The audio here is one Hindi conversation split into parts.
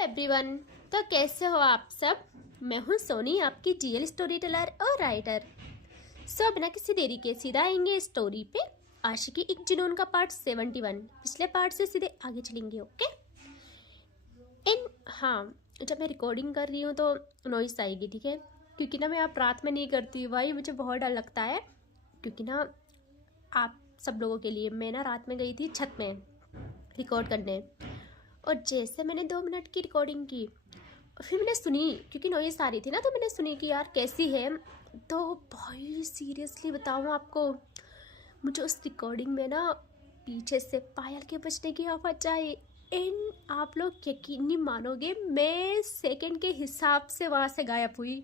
एवरीवन। तो कैसे हो आप सब। मैं हूं सोनी, आपकी रियल स्टोरी टेलर और राइटर। बिना किसी देरी के सीधा आएंगे स्टोरी पे। आशिकी एक जुनून का पार्ट 71। पिछले पार्ट से सीधे आगे चलेंगे। ओके हाँ, जब मैं रिकॉर्डिंग कर रही हूँ तो नॉइस आएगी, ठीक है, क्योंकि ना मैं आप रात में नहीं करती भाई, मुझे बहुत डर लगता है। क्योंकि ना आप सब लोगों के लिए मैं ना रात में गई थी छत में रिकॉर्ड करने, और जैसे मैंने 2 मिनट की रिकॉर्डिंग की फिर मैंने सुनी, क्योंकि नॉइस आ रही थी ना, तो मैंने सुनी कि यार कैसी है। तो भाई सीरियसली बताऊँ आपको, मुझे उस रिकॉर्डिंग में ना पीछे से पायल के बजने की आवाज़ आई। एंड आप लोग यकीन नहीं मानोगे, मैं सेकंड के हिसाब से वहाँ से गायब हुई,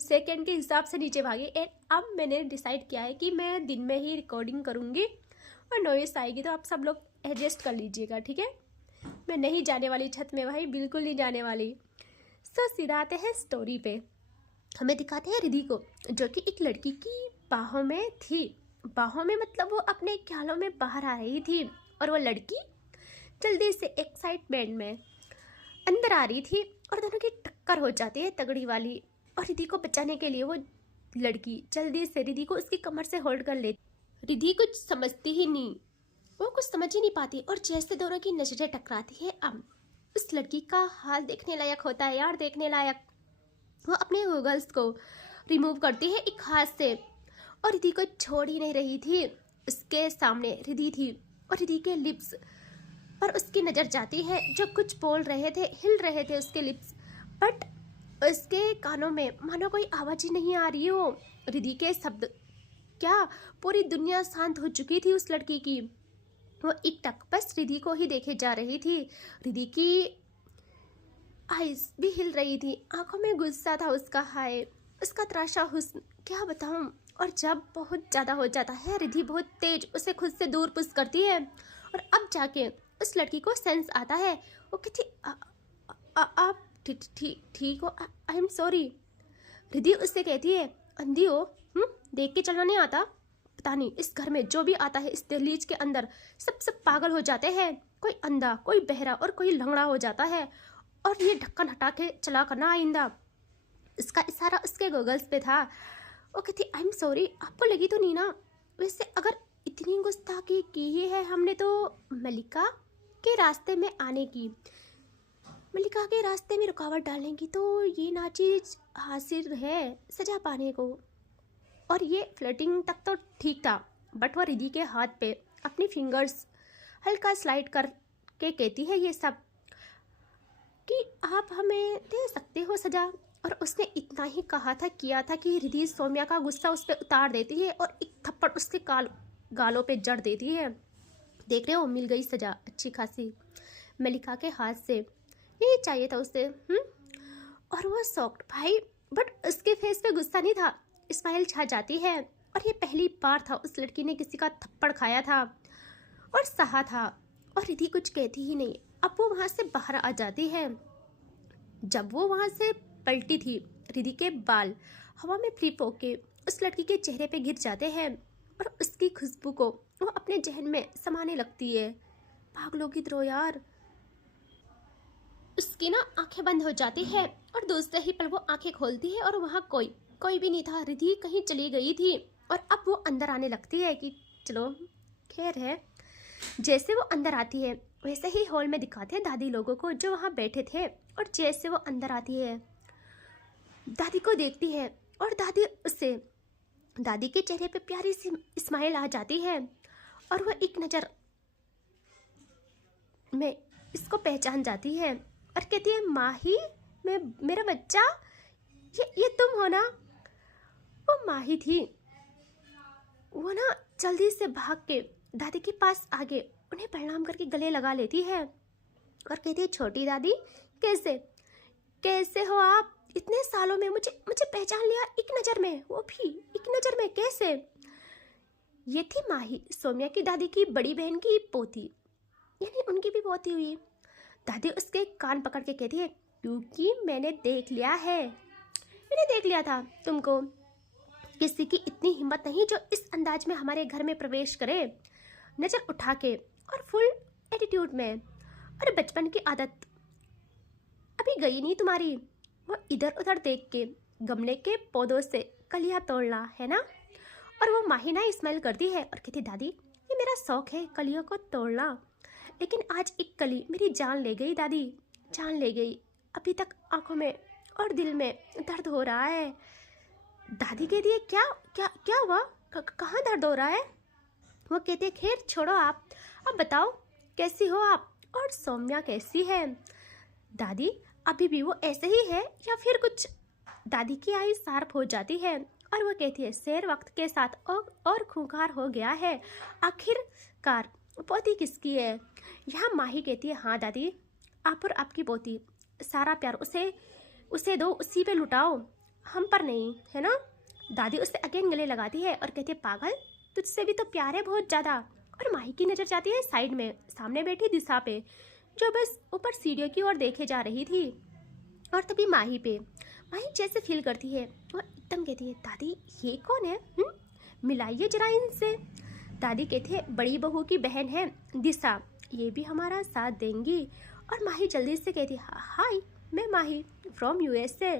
सेकंड के हिसाब से नीचे भागी। एंड अब मैंने डिसाइड किया है कि मैं दिन में ही रिकॉर्डिंग करूँगी, और नॉइस आएगी तो आप सब लोग एडजस्ट कर लीजिएगा, ठीक है। मैं नहीं जाने वाली छत में भाई, बिल्कुल नहीं जाने वाली। सीधा आते हैं स्टोरी पे। हमें दिखाते हैं रिधि को, जो कि एक लड़की की बाहों में थी। बाहों में मतलब वो अपने ख्यालों में बाहर आ रही थी, और वो लड़की जल्दी से एक्साइटमेंट में अंदर आ रही थी, और दोनों की टक्कर हो जाती है तगड़ी वाली। और रिधि को बचाने के लिए वो लड़की जल्दी से रिधि को उसकी कमर से होल्ड कर लेती। रिधि कुछ समझती ही नहीं, वो कुछ समझ ही नहीं पाती, और जैसे दोनों की नजरें टकराती है, अब उस लड़की का हाल देखने लायक होता है यार, देखने लायक। वो अपने गॉगल्स को रिमूव करती है एक हाथ से, और रिधि को छोड़ ही नहीं रही थी। उसके सामने रिधि थी, और रिधि के लिप्स पर उसकी नज़र जाती है, जो कुछ बोल रहे थे, हिल रहे थे उसके लिप्स, बट उसके कानों में मानो कोई आवाज़ ही नहीं आ रही हो। रिधि के शब्द, क्या पूरी दुनिया शांत हो चुकी थी उस लड़की की। वो एक टक बस रिधि को ही देखे जा रही थी। रिधि की आईज भी हिल रही थी, आंखों में गुस्सा था उसका। हाय, उसका तराशा हुस्न, क्या बताऊं। और जब बहुत ज़्यादा हो जाता है, रिधि बहुत तेज उसे खुद से दूर पुश करती है, और अब जाके उस लड़की को सेंस आता है। वो कहती आप ठीक हो, आई एम सॉरी। रिधि उससे कहती है, अंधी हो, देख के चलना नहीं आता। पता नहीं इस घर में जो भी आता है, इस दहलीज के अंदर सब पागल हो जाते हैं। कोई अंधा, कोई बहरा और कोई लंगड़ा हो जाता है। और ये ढक्कन हटा के चला करना आइंदा। इसका इशारा उसके गॉगल्स पे था। वो कहती, आई एम सॉरी, आपको लगी तो नहीं ना। वैसे अगर इतनी गुस्ताखी की ही है हमने तो मलिका के रास्ते में आने की, मलिका के रास्ते में रुकावट डालेंगी तो ये नाचीज हासिल है सजा पाने को। और ये फ्लर्टिंग तक तो ठीक था, बट वो रिधि के हाथ पे अपनी फिंगर्स हल्का स्लाइड करके कहती है ये सब, कि आप हमें दे सकते हो सजा। और उसने इतना ही कहा था, किया था कि रिधि सौम्या का गुस्सा उस पर उतार देती है, और एक थप्पड़ उसके गालों पे जड़ देती है। देख रहे हो, मिल गई सजा अच्छी खासी मलिका के हाथ से, यही चाहिए था उसे। और वो सॉफ्ट भाई, बट उसके फेस पे गुस्सा नहीं था, स्माइल छा जाती है। और ये पहली बार था उस लड़की ने किसी का थप्पड़ खाया था और सहा था। और रिधि कुछ कहती ही नहीं। अब वो वहाँ से बाहर आ जाती है। जब वो वहाँ से पलटी थी, रिधि के बाल हवा में फ्लिप होके उस लड़की के चेहरे पे गिर जाते हैं, और उसकी खुशबू को वो अपने जहन में समाने लगती है। पागलों की तरह यार। उसकी ना आंखें बंद हो जाती है, और दूसरे ही पल वो आंखें खोलती है, और वहाँ कोई भी नहीं था। रिधि कहीं चली गई थी, और अब वो अंदर आने लगती है कि चलो खैर है। जैसे वो अंदर आती है, वैसे ही हॉल में दिखाते हैं दादी लोगों को जो वहाँ बैठे थे। और जैसे वो अंदर आती है, दादी को देखती है, और दादी के चेहरे पे प्यारी सी स्माइल आ जाती है, और वो एक नज़र में इसको पहचान जाती है, और कहती है, माही, मेरा बच्चा, ये तुम हो ना। वो माही थी। वो ना जल्दी से भाग के दादी के पास आगे उन्हें प्रणाम करके गले लगा लेती है, और कहती है, छोटी दादी, कैसे हो आप। इतने सालों में मुझे पहचान लिया एक नज़र में, वो भी एक नज़र में, कैसे। ये थी माही, सौम्या की दादी की बड़ी बहन की पोती, यानी उनकी भी पोती हुई। दादी उसके कान पकड़ के कहती है, क्योंकि मैंने देख लिया था तुमको। किसी की इतनी हिम्मत नहीं जो इस अंदाज में हमारे घर में प्रवेश करे, नज़र उठा के और फुल एटीट्यूड में। और बचपन की आदत गई नहीं तुम्हारी। वो इधर उधर देख के गमले के पौधों से कलियां तोड़ना है ना। और वो माही ना स्माइल करती है और कहती दादी ये मेरा शौक है कलियों को तोड़ना, लेकिन आज एक कली मेरी जान ले गई दादी, जान ले गई। अभी तक आंखों में और दिल में दर्द हो रहा है। दादी कहती है क्या क्या क्या हुआ, कहाँ दर्द हो रहा है। वो कहती है खैर छोड़ो, आप अब बताओ कैसी हो आप और सौम्या कैसी है। दादी अभी भी वो ऐसे ही है या फिर कुछ। दादी की आई शार्प हो जाती है और वो कहती है शेर वक्त के साथ और खूंखार हो गया है, आखिरकार पोती किसकी है। यहाँ माही कहती है हाँ दादी, आप और आपकी पोती, सारा प्यार उसे दो, उसी पे लुटाओ, हम पर नहीं, है ना। दादी उससे अगेन गले लगाती है और कहती है पागल, तुझसे भी तो प्यार है बहुत ज़्यादा। और माही की नज़र जाती है साइड में सामने बैठी दिशा पे, जो बस ऊपर सीढ़ियों की ओर देखे जा रही थी। और तभी माही पे माही जैसे फील करती है और एकदम कहती है दादी ये कौन है, मिलाइए जरा इनसे। दादी कहती है बड़ी बहू की बहन है दिशा, ये भी हमारा साथ देंगी। और माही जल्दी से कहती है हाय मैं माही फ्रॉम USA।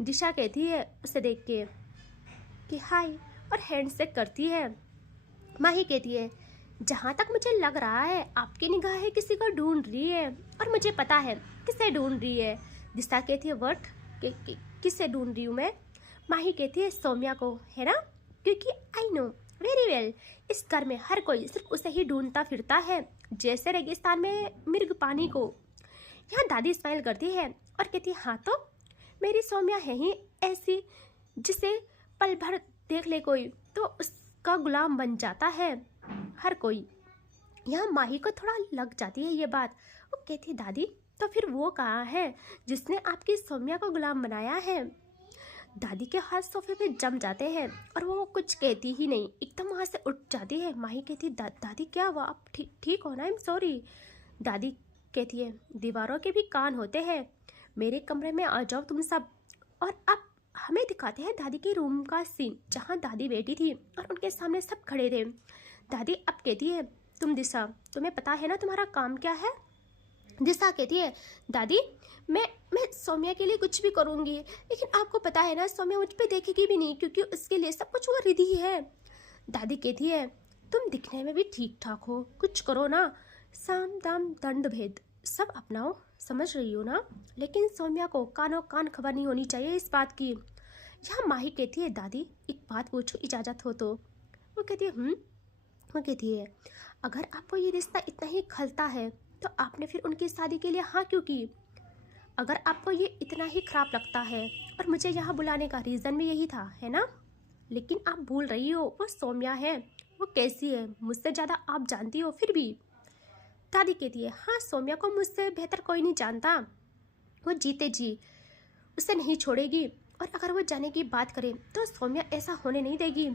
दिशा कहती है उसे देख के कि हाय और हैंडशेक करती है। माही कहती है जहाँ तक मुझे लग रहा है आपकी निगाहें किसी को ढूंढ रही है और मुझे पता है किसे ढूंढ रही है। दिशा कहती है व्हाट, किसे ढूंढ रही हूँ मैं। माही कहती है सौम्या को, है ना, क्योंकि आई नो वेरी वेल इस घर में हर कोई सिर्फ उसे ही ढूंढता फिरता है, जैसे रेगिस्तान में मिर्ग पानी को। यहाँ दादी स्माइल करती है और कहती है हाँ तो मेरी सौम्या है ही ऐसी जिसे पल भर देख ले कोई तो उसका गुलाम बन जाता है हर कोई। यहाँ माही को थोड़ा लग जाती है ये बात। वो कहती है दादी तो फिर वो कहाँ है जिसने आपकी सौम्या को गुलाम बनाया है। दादी के हाथ सोफे पे जम जाते हैं और वो कुछ कहती ही नहीं, एकदम वहाँ से उठ जाती है। माही कहती है दादी क्या हुआ, आप ठीक हो ना, आई एम सॉरी। दादी कहती है दीवारों के भी कान होते हैं, मेरे कमरे में आ जाओ तुम सब। और अब हमें दिखाते हैं दादी के रूम का सीन जहाँ दादी बैठी थी और उनके सामने सब खड़े थे। दादी अब कहती है तुम दिशा, तुम्हें पता है ना तुम्हारा काम क्या है। दिशा कहती है दादी मैं सौम्या के लिए कुछ भी करूँगी, लेकिन आपको पता है ना सौम्या मुझ पे देखेगी भी नहीं क्योंकि उसके लिए सब कुछ वो रिधि है। दादी कहती है तुम दिखने में भी ठीक ठाक हो, कुछ करो ना, साम दाम दंड भेद सब अपनाओ, समझ रही हो ना। लेकिन सौम्या को कानों कान खबर नहीं होनी चाहिए इस बात की। यहाँ माही कहती है दादी एक बात पूछो इजाज़त हो तो। वो कहती है वो कहती है अगर आपको ये रिश्ता इतना ही खलता है तो आपने फिर उनकी शादी के लिए हाँ क्यों की। अगर आपको ये इतना ही खराब लगता है और मुझे यहाँ बुलाने का रीज़न भी यही था, है ना। लेकिन आप भूल रही हो वो सौम्या है, वो कैसी है मुझसे ज़्यादा आप जानती हो फिर भी। दादी कहती है हाँ सौम्या को मुझसे बेहतर कोई नहीं जानता, वो जीते जी उसे नहीं छोड़ेगी और अगर वो जाने की बात करे तो सौम्या ऐसा होने नहीं देगी।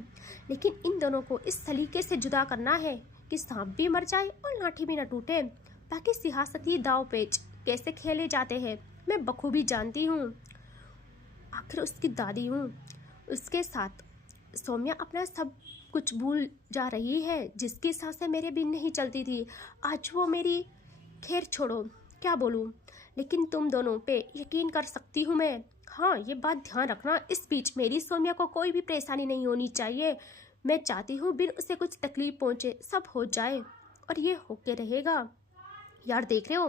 लेकिन इन दोनों को इस सलीके से जुदा करना है कि सांप भी मर जाए और लाठी भी न टूटे। बाकी सियासती दाव पेच कैसे खेले जाते हैं मैं बखूबी जानती हूँ, आखिर उसकी दादी हूँ। उसके साथ सौम्या अपना सब कुछ भूल जा रही है, जिसकी सांसें मेरे बिन नहीं चलती थी आज वो मेरी। खैर छोड़ो क्या बोलूँ, लेकिन तुम दोनों पे यकीन कर सकती हूँ मैं। हाँ ये बात ध्यान रखना, इस बीच मेरी सौम्या को कोई भी परेशानी नहीं होनी चाहिए। मैं चाहती हूँ बिन उसे कुछ तकलीफ पहुँचे सब हो जाए और ये होके रहेगा। यार देख रहे हो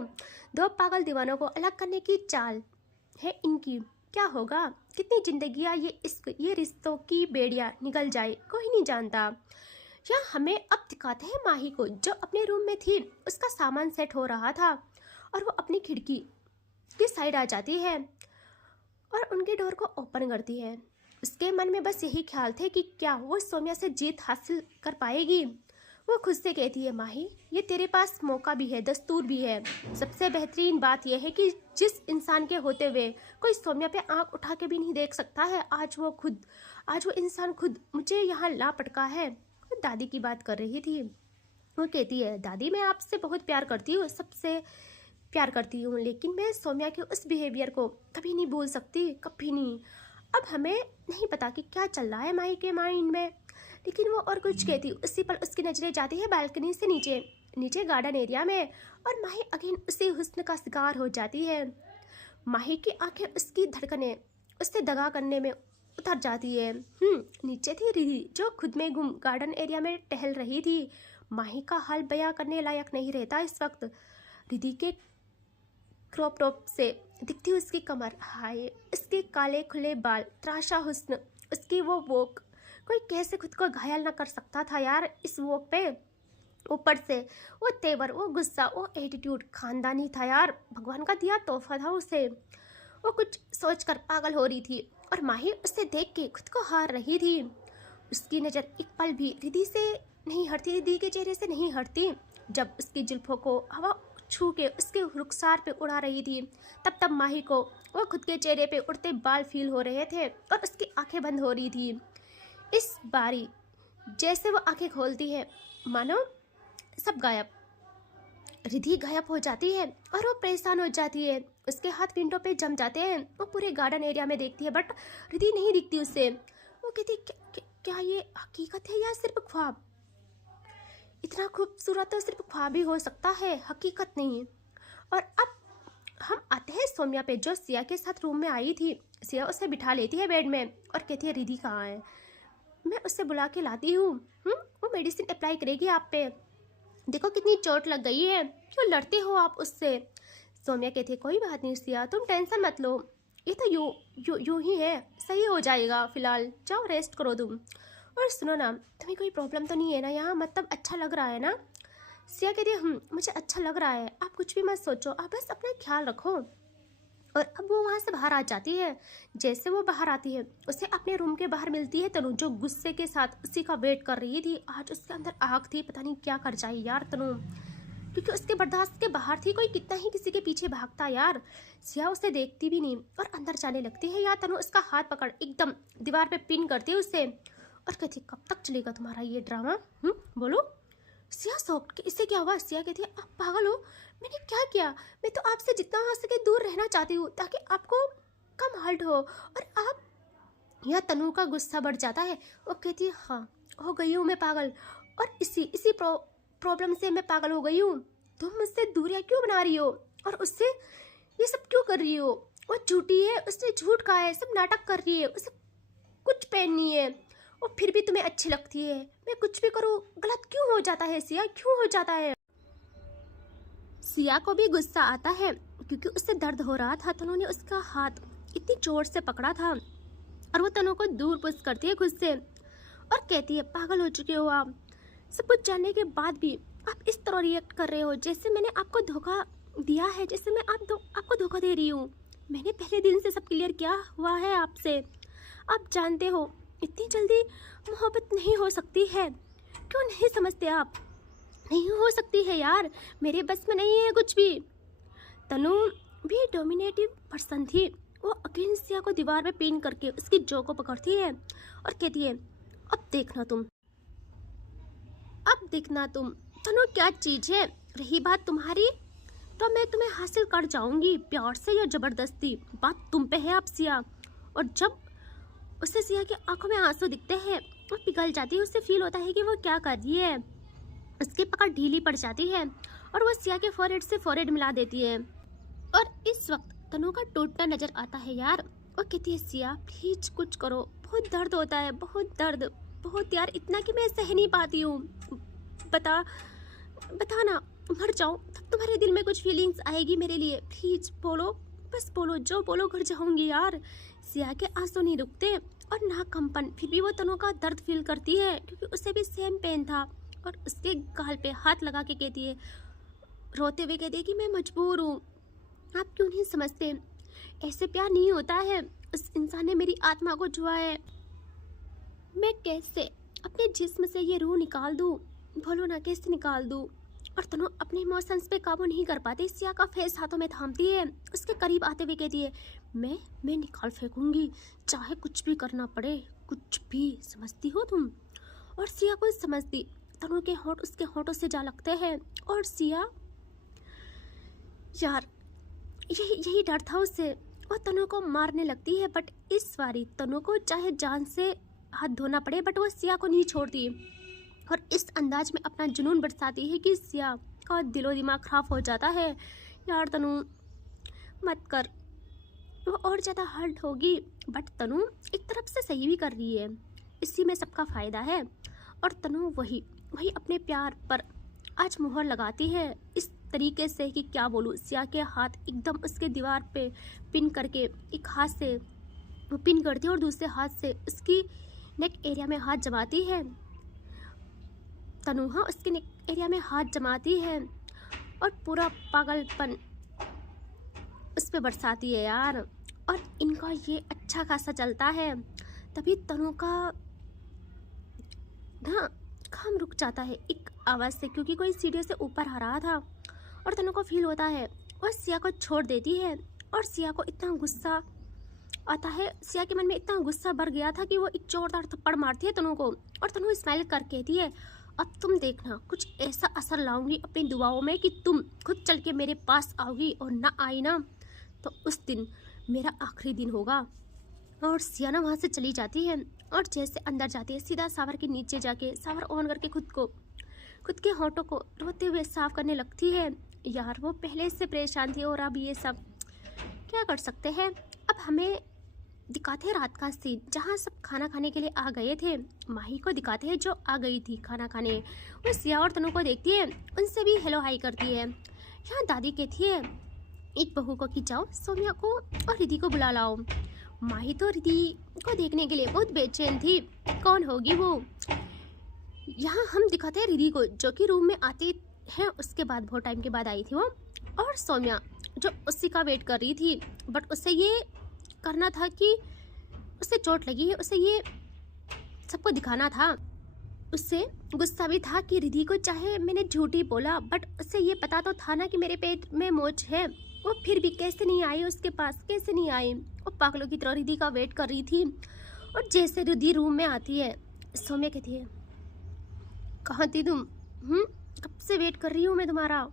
दो पागल दीवानों को अलग करने की चाल है इनकी, क्या होगा, कितनी जिंदगियाँ ये रिश्तों की बेड़ियाँ निकल जाए कोई नहीं जानता। या हमें अब दिखाते हैं माही को जो अपने रूम में थी, उसका सामान सेट हो रहा था और वो अपनी खिड़की की साइड आ जाती है और उनके डोर को ओपन करती है। उसके मन में बस यही ख्याल थे कि क्या वो सौम्या से जीत हासिल कर पाएगी। वो खुद से कहती है माही ये तेरे पास मौका भी है, दस्तूर भी है। सबसे बेहतरीन बात यह है कि जिस इंसान के होते हुए कोई सौम्या पे आंख उठा के भी नहीं देख सकता है, आज वो इंसान खुद मुझे यहाँ ला पटका है। वो दादी की बात कर रही थी। वो कहती है दादी मैं आपसे बहुत प्यार करती हूँ, सबसे प्यार करती हूँ, लेकिन मैं सौम्या के उस बिहेवियर को कभी नहीं भूल सकती, कभी नहीं। अब हमें नहीं पता कि क्या चल रहा है माही के माइंड में, लेकिन वो और कुछ कहती। उसी पर उसकी नजरें जाती है बालकनी से नीचे गार्डन एरिया में और माही अगेन उसी हुस्न का शिकार हो जाती है। माही की आंखें उसकी धड़कनें उससे दगा करने में उतर जाती है। नीचे थी रिधि जो खुद में गुम गार्डन एरिया में टहल रही थी। माही का हाल बयां करने लायक नहीं रहता इस वक्त। रिधि के क्रॉप टॉप से दिखती उसकी कमर, हाय उसके काले खुले बाल, त्राशा हुस्न, उसकी वो वॉक, कोई कैसे खुद को घायल न कर सकता था यार इस वॉक पे। ऊपर से वो तेवर, वो गुस्सा, वो एटीट्यूड खानदानी था यार, भगवान का दिया तोहफा था उसे। वो कुछ सोचकर पागल हो रही थी और माही उसे देख के खुद को हार रही थी। उसकी नज़र एक पल भी रिधि से नहीं हटती, रिधि के चेहरे से नहीं हटती। जब उसकी जुल्फों को हवा छू के उसके रुखसार पे उड़ा रही थी, तब माही को वो खुद के चेहरे पे उड़ते बाल फील हो रहे थे और उसकी आंखें बंद हो रही थी। इस बारी जैसे वो आंखें खोलती है मानो सब गायब। रिधि गायब हो जाती है और वो परेशान हो जाती है। उसके हाथ विंडो पे जम जाते हैं। वो पूरे गार्डन एरिया में देखती है बट रिधि नहीं दिखती उससे। वो कहती क्या ये हकीकत है या सिर्फ ख्वाब? इतना खूबसूरत तो सिर्फ ख्वाब ही हो सकता है, हकीकत नहीं। और अब हम आते हैं सोम्या पे, जो सिया के साथ रूम में आई थी। सिया उसे बिठा लेती है बेड में और कहती है रिधि कहाँ है? मैं उससे बुला के लाती हूँ। वो मेडिसिन अप्लाई करेगी आप पे। देखो कितनी चोट लग गई है, क्यों लड़ते हो आप उससे? सोम्या कहती है कोई बात नहीं सिया, तुम टेंशन मत लो, ये तो यूं ही है, सही हो जाएगा, फिलहाल जाओ रेस्ट करो तुम। और सुनो ना, तुम्हें कोई प्रॉब्लम तो नहीं है ना यहाँ, मतलब अच्छा लग रहा है ना? सिया कहती है मुझे अच्छा लग रहा है, आप कुछ भी मत सोचो, आप बस अपना ख्याल रखो। और अब वो वहाँ से बाहर आ जाती है। जैसे वो बाहर आती है उसे अपने रूम के बाहर मिलती है तनु, जो गुस्से के साथ उसी का वेट कर रही थी। आज उसके अंदर आग थी, पता नहीं क्या कर जाए यार तनु, क्योंकि उसके बर्दाश्त के बाहर थी। कोई कितना ही किसी के पीछे भागता यार। सिया उसे देखती भी नहीं और अंदर जाने लगती है यार। तनु उसका हाथ पकड़ एकदम दीवार पे पिन करती है उसे और कहती है कब तक चलेगा तुम्हारा ये ड्रामा? बोलो। सिया शॉक्ड कि इससे क्या हुआ? सिया कहती है आप पागल हो, मैंने क्या किया? मैं तो आपसे जितना हो सके दूर रहना चाहती हूँ ताकि आपको कम हर्ट हो। और आप, यह तनु का गुस्सा बढ़ जाता है। वो कहती है हाँ हो गई हूँ मैं पागल, और इसी प्रॉब्लम से मैं पागल हो गई हूँ। तुम मुझसे दूरियाँ क्यों बना रही हो और उससे ये सब क्यों कर रही हो? वो झूठी है, उसने झूठ कहा है, सब नाटक कर रही है, उसे कुछ पेन नहीं है और फिर भी तुम्हें अच्छी लगती है। मैं कुछ भी करूँ गलत क्यों हो जाता है सिया, क्यों हो जाता है? सिया को भी गुस्सा आता है क्योंकि उससे दर्द हो रहा था। तनु ने उसका हाथ इतनी जोर से पकड़ा था और वो तनु को दूर पुश करती है खुद से और कहती है पागल हो चुके हो आप, सब कुछ जानने के बाद भी आप इस तरह रिएक्ट कर रहे हो जैसे मैंने आपको धोखा दिया है, जैसे मैं आपको धोखा दे रही हूँ। मैंने पहले दिन से सब क्लियर किया हुआ है आपसे, आप जानते हो इतनी जल्दी मोहब्बत नहीं हो सकती है। क्यों नहीं समझते आप? नहीं हो सकती है यार, मेरे बस में नहीं है कुछ भी। तनु भी डोमिनेटिव पर्सन थी। वो अगेंस्ट सिया को दीवार पे पिन करके उसकी जॉ को पकड़ती है और कहती है अब देखना तुम तनु क्या चीज़ है। रही बात तुम्हारी तो मैं तुम्हें हासिल कर जाऊंगी, प्यार से या जबरदस्ती, बात तुम पे है अब सिया। और जब उसे सिया की आंखों में आंसू दिखते हैं वो पिघल जाती है। उसे फील होता है कि वो क्या कर रही है। उसकी पकड़ ढीली पड़ जाती है और वो सिया के फोरहेड से फोरहेड मिला देती है। और इस वक्त तनु का टूटना नजर आता है यार। वो कहती है सिया प्लीज कुछ करो, बहुत दर्द होता है, बहुत दर्द, बहुत यार, इतना कि मैं सह नहीं पाती हूँ। बताना, मर जाऊँ तब तुम्हारे दिल में कुछ फीलिंग्स आएगी मेरे लिए, प्लीज बोलो, बस बोलो, जो बोलो घर जाऊंगी यार। सिया के आंसू नहीं रुकते और ना कंपन, फिर भी वो तनु का दर्द फील करती है क्योंकि उसे भी सेम पेन था। और उसके गाल पे हाथ लगा के कहती है, रोते हुए कहती है कि मैं मजबूर हूँ, आप क्यों नहीं समझते, ऐसे प्यार नहीं होता है। उस इंसान ने मेरी आत्मा को छुआ है, मैं कैसे अपने जिस्म से ये रूह निकाल दूँ? बोलो ना कैसे निकाल दूँ? और तनु अपने इमोशंस पे काबू नहीं कर पाती। सिया का फेस हाथों में थामती है, उसके करीब आते हुए कहती है मैं निकाल फेंकूंगी, चाहे कुछ भी करना पड़े, कुछ भी, समझती हो तुम? और सिया को समझती। तनु के होंठ उसके होंठों से जा लगते हैं और सिया यार यही डर था उससे और तनु को मारने लगती है। बट इस बारी तनु को चाहे जान से हाथ धोना पड़े बट वो सिया को नहीं छोड़ती और इस अंदाज में अपना जुनून बरसाती है कि सिया का दिलो दिमाग खराब हो जाता है। यार तनु मत कर, वो और ज़्यादा हर्ट होगी। बट तनु एक तरफ से सही भी कर रही है, इसी में सबका फ़ायदा है। और तनु वही वही अपने प्यार पर आज मुहर लगाती है इस तरीके से कि क्या बोलूँ। सिया के हाथ एकदम उसके दीवार पे पिन करके, एक हाथ से वो पिन करती है और दूसरे हाथ से उसकी नेक एरिया में हाथ जमाती है। तनु हाँ उसके नेक एरिया में हाथ जमाती है और पूरा पागलपन उस पर बरसाती है यार। और इनका ये अच्छा खासा चलता है, तभी तनु का ना काम रुक जाता है एक आवाज़ से, क्योंकि कोई सीढ़ियों से ऊपर आ रहा था और तनु को फील होता है। और सिया को छोड़ देती है और सिया को इतना गुस्सा आता है, सिया के मन में इतना गुस्सा भर गया था कि वो एक जोरदार थप्पड़ मारती है तनु को। और तनु स्माइल कर कहती है, अब तुम देखना कुछ ऐसा असर लाऊंगी अपनी दुआओं में कि तुम खुद चल के मेरे पास आओगी, और ना आई ना तो उस दिन मेरा आखिरी दिन होगा। और सिया ना वहाँ से चली जाती है और जैसे अंदर जाती है सीधा शावर के नीचे जाके शावर ऑन करके खुद के होठों को रोते हुए साफ करने लगती है। यार वो पहले से परेशान थी और अब ये सब क्या कर सकते हैं। अब हमें दिखाते हैं रात का सीन जहाँ सब खाना खाने के लिए आ गए थे। माही को दिखाते हैं जो आ गई थी खाना खाने। वो सिया और तनु को देखती है, उनसे भी हेलो हाई करती है। यहाँ दादी कहती है एक बहू को खिंचाओ, सोम्या को और रिधि को बुला लाओ। माही तो रिधि को देखने के लिए बहुत बेचैन थी, कौन होगी वो। यहाँ हम दिखाते हैं रिधि को जो कि रूम में आती है, उसके बाद बहुत टाइम के बाद आई थी वो। और सोम्या जो उसी का वेट कर रही थी, बट उससे ये करना था कि उससे चोट लगी है, उसे ये सबको दिखाना था। उससे गुस्सा भी था कि रिधि को चाहे मैंने झूठी बोला, बट उससे ये पता तो था ना कि मेरे पेट में मोच है। वो फिर भी कैसे नहीं आई उसके पास, कैसे नहीं आई। वो पागलों की तरह रिधि का वेट कर रही थी। और जैसे रिधि रूम में आती है, सोम्या कहती है कहाँ थी तुम, कब से वेट कर रही हूँ मैं तुम्हारा।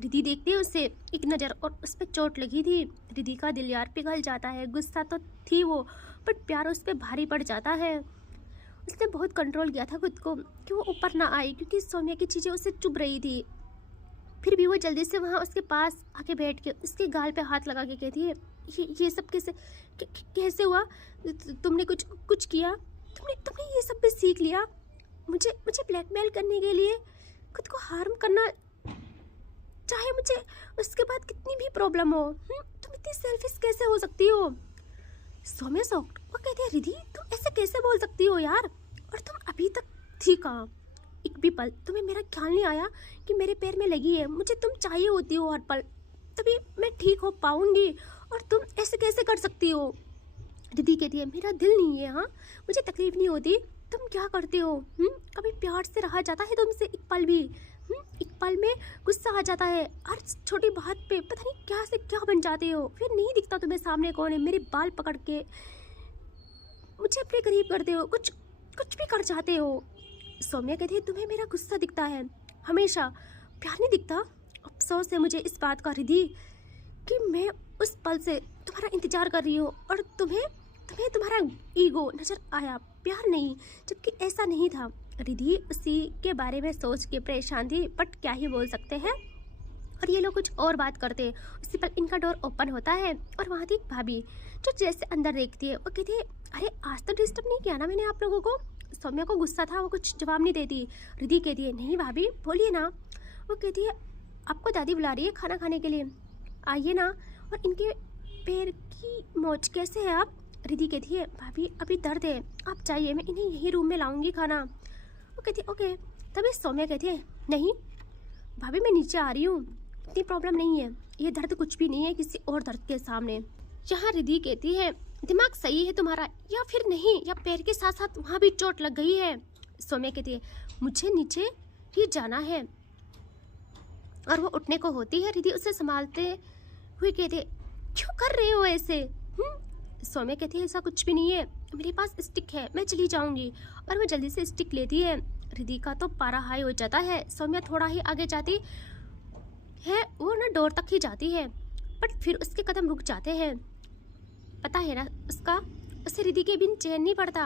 रिधि देखती है उसे एक नज़र और उस पर चोट लगी थी। रिधि का दिल यार पिघल जाता है। गुस्सा तो थी वो, बट प्यार उस पर भारी पड़ जाता है। उसने बहुत कंट्रोल किया था खुद को कि वो ऊपर ना आई, क्योंकि सोम्या की चीज़ें उसे चुभ रही थी। फिर भी वो जल्दी से वहाँ उसके पास आके बैठ के उसके गाल पे हाथ लगा के कहती है ये सब कैसे हुआ, तुमने कुछ किया, तुमने ये सब भी सीख लिया, मुझे ब्लैकमेल करने के लिए, खुद को हार्म करना, चाहे मुझे उसके बाद कितनी भी प्रॉब्लम हो। तुम इतनी सेल्फिश कैसे हो सकती हो। सोम्या शॉक्ड, वो कहती है रिधि तुम ऐसे कैसे बोल सकती हो यार, और तुम अभी तक थी कहाँ। एक भी पल तुम्हें मेरा ख्याल नहीं आया कि मेरे पैर में लगी है, मुझे तुम चाहिए होती हो हर पल, तभी मैं ठीक हो पाऊंगी, और तुम ऐसे कैसे कर सकती हो। रिधि कहती है मेरा दिल नहीं है, हाँ मुझे तकलीफ नहीं होती, तुम क्या करते हो। कभी प्यार से रहा जाता है तुमसे एक पल भी। एक पल में गुस्सा आ जाता है, हर छोटी बात पे पता नहीं क्या से क्या बन जाते हो। फिर नहीं दिखता तुम्हें सामने कौन है, मेरे बाल पकड़ के मुझे अपने करीब करते हो, कुछ भी कर जाते हो। सोम्या कहती है तुम्हें मेरा गुस्सा दिखता है, हमेशा प्यार नहीं दिखता। अफसोस है मुझे इस बात का रिधि कि मैं उस पल से तुम्हारा इंतजार कर रही हूँ, और तुम्हें तुम्हारा ईगो नजर आया, प्यार नहीं, जबकि ऐसा नहीं था। रिधि उसी के बारे में सोच के परेशान थी, बट क्या ही बोल सकते हैं। और ये लोग कुछ और बात करते हैं। उसी पर इनका डोर ओपन होता है और वहाँ थी एक भाभी जो जैसे अंदर देखती है। वो कहती है अरे आज तो डिस्टर्ब नहीं किया ना मैंने आप लोगों को। सौम्या को गुस्सा था, वो कुछ जवाब नहीं देती। रिधि कहती है नहीं भाभी बोलिए ना। वो कहती है आपको दादी बुला रही है खाना खाने के लिए, आइए ना। और इनके पैर की मोच कैसे है आप। रिधि कहती है भाभी अभी दर्द है, आप जाइए, मैं इन्हें यही रूम में लाऊंगी खाना। वो कहती है ओके। तभी सौम्या कहती है नहीं भाभी मैं नीचे आ रही हूँ, इतनी प्रॉब्लम नहीं है, ये दर्द कुछ भी नहीं है किसी और दर्द के सामने। यहाँ रिधि कहती है दिमाग सही है तुम्हारा या फिर नहीं, या पैर के साथ साथ वहाँ भी चोट लग गई है। सौम्या कहती है मुझे नीचे ही जाना है। और वो उठने को होती है, रिधि उसे संभालते हुए कहती है क्यों कर रहे हो ऐसे। सौम्या कहती है ऐसा कुछ भी नहीं है, मेरे पास स्टिक है, मैं चली जाऊंगी। और वो जल्दी से स्टिक लेती है। रिधि का तो पारा हाई हो जाता है। सौम्या थोड़ा ही आगे जाती है, वो ना डोर तक ही जाती है, बट फिर उसके कदम रुक जाते हैं। पता है ना उसका, उसे रिधि के बिन चैन नहीं पड़ता।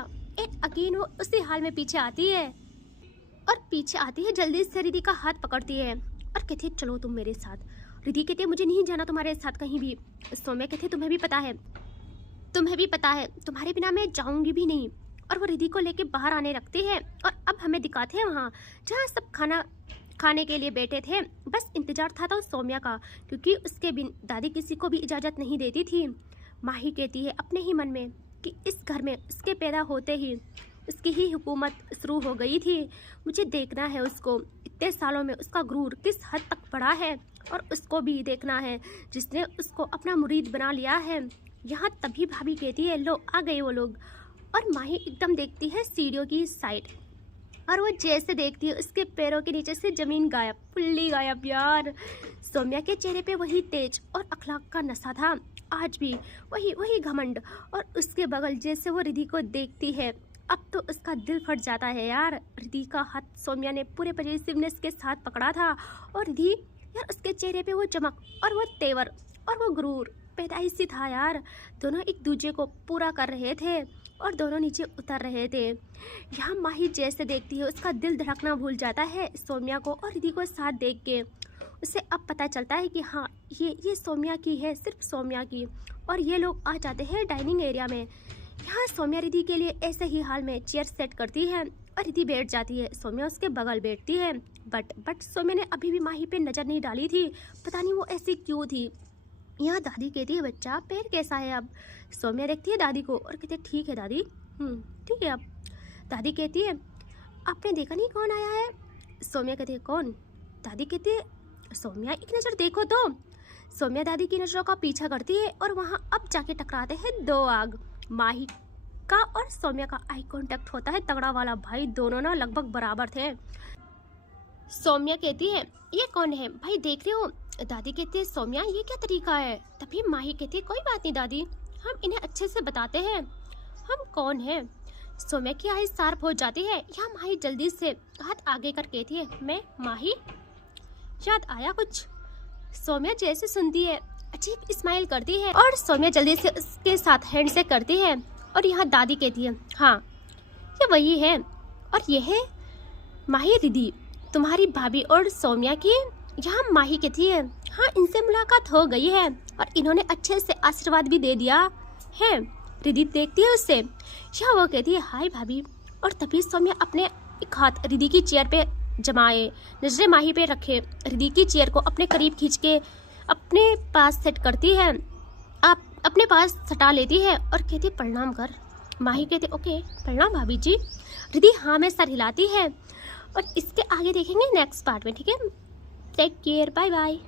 अगेन वो उसी हाल में पीछे आती है, और पीछे आती है जल्दी से रिधि का हाथ पकड़ती है और कहती है चलो तुम मेरे साथ। रिधि कहती है मुझे नहीं जाना तुम्हारे साथ कहीं भी। सौम्या कहती है तुम्हें भी पता है तुम्हें भी पता है तुम्हारे बिना मैं जाऊंगी भी नहीं। और वो रिधि को लेके बाहर आने लगती है और अब हमें दिखाते हैं वहाँ जहाँ सब खाना खाने के लिए बैठे थे। बस इंतजार था तो सौम्या का, क्योंकि उसके बिन दादी किसी को भी इजाज़त नहीं देती थी। माही कहती है अपने ही मन में कि इस घर में उसके पैदा होते ही उसकी ही हुकूमत शुरू हो गई थी। मुझे देखना है उसको, इतने सालों में उसका गुरूर किस हद तक बढ़ा है, और उसको भी देखना है जिसने उसको अपना मुरीद बना लिया है। यहाँ तभी भाभी कहती है लो आ गए वो लोग। और माही एकदम देखती है सीढ़ियों की साइड, और वो जैसे देखती है उसके पैरों के नीचे से जमीन गायब, फुल्ली गायब यार। सौम्या के चेहरे पे वही तेज और अखलाक का नशा था, आज भी वही घमंड। और उसके बगल जैसे वो रिधि को देखती है, अब तो उसका दिल फट जाता है यार। रिधि का हाथ सौम्या ने पूरे पॉजिटिवनेस के साथ पकड़ा था, और रिधि यार उसके चेहरे पे वो चमक और वो तेवर और वो गुरूर पैदाइशी था यार। दोनों एक दूसरे को पूरा कर रहे थे और दोनों नीचे उतर रहे थे। यहाँ माही जैसे देखती है उसका दिल धड़कना भूल जाता है सौम्या को और रिधि को साथ देख के। उसे अब पता चलता है कि हाँ ये सौम्या की है, सिर्फ सौम्या की। और ये लोग आ जाते हैं डाइनिंग एरिया में। यहाँ सौम्या रिधि के लिए ऐसे ही हाल में चेयर सेट करती है और रिधि बैठ जाती है। सौम्या उसके बगल बैठती है, बट सौम्या ने अभी भी माही पे नज़र नहीं डाली थी, पता नहीं वो ऐसी क्यों थी। यहाँ दादी कहती है बच्चा पैर कैसा है अब। सौम्या देखती है दादी को और कहती है ठीक है दादी, ठीक है अब। दादी कहती है आपने देखा नहीं कौन आया है। सौम्या कहती है कौन। दादी कहती है सौम्या एक नज़र देखो तो। सौम्या दादी की नज़रों का पीछा करती है और वहाँ अब जाके टकराते हैं दो आग। माही का और सौम्या का आई कांटेक्ट होता है तगड़ा वाला, भाई दोनों ना लगभग बराबर थे। सौम्या कहती है ये कौन है भाई देख रहे हो। दादी कहती है सौम्या ये क्या तरीका है। तभी माही कहती है कोई बात नहीं दादी, हम इन्हें अच्छे से बताते हैं हम कौन हैं। सौम्या की आईज शार्प हो जाती है। यहाँ माही जल्दी से हाथ आगे कर कहती है मैं माही, याद आया कुछ। सौम्या जैसे सुनती है अजीब स्माइल करती है और सौम्या जल्दी से उसके साथ हैंड से करती है। और यहाँ दादी कहती है हाँ ये वही है, और ये है माही रिधि तुम्हारी भाभी और सौम्या की। यहाँ माही कहती है हाँ इनसे मुलाकात हो गई है और इन्होंने अच्छे से आशीर्वाद भी दे दिया है। रिधि देखती है उससे, यहाँ वो कहती है हाय भाभी। और तभी सौम्या अपने एक हाथ रिधि की चेयर पे जमाए, नजरें माही पे रखे, रिधि की चेयर को अपने करीब खींच के अपने पास सेट करती है, आप अपने पास सटा लेती है और कहती है प्रणाम कर। माही कहती ओके प्रणाम भाभी जी। रिधि हाँ में सर हिलाती है। और इसके आगे देखेंगे नेक्स्ट पार्ट में, ठीक है। Take care, bye bye.